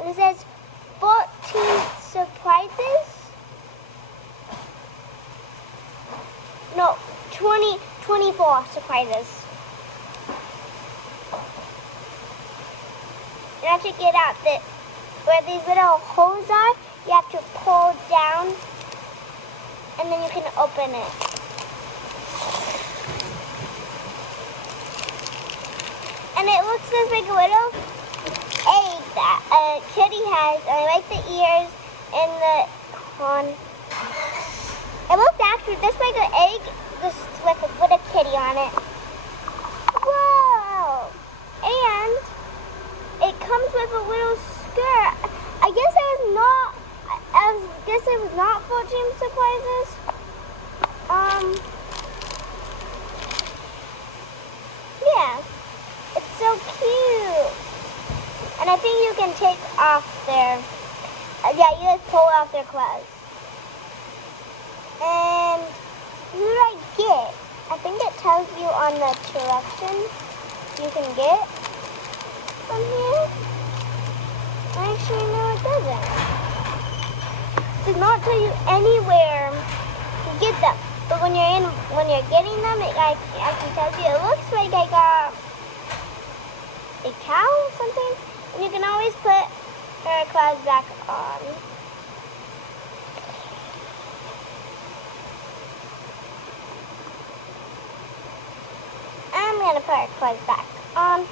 and it says 14 surprises. No, 24 surprises. You have to get out where these little holes are. You have to pull down, and then you can open it. And it looks just like a little egg that a kitty has. I like the ears and the horn. It looks actually just like an egg, just with a kitty on it. Whoa! And it comes with a little skirt. I guess it was not 14 surprises. Yeah. It's so cute. And I think you can take off their, yeah, you just pull off their clothes. And who did I get? I think it tells you on the directions you can get from here. Actually, no, it doesn't. It does not tell you anywhere to get them. But when you're getting them, it actually tells you. It looks like I got a cow or something. And you can always put her clothes back on. I'm gonna put her clothes back on.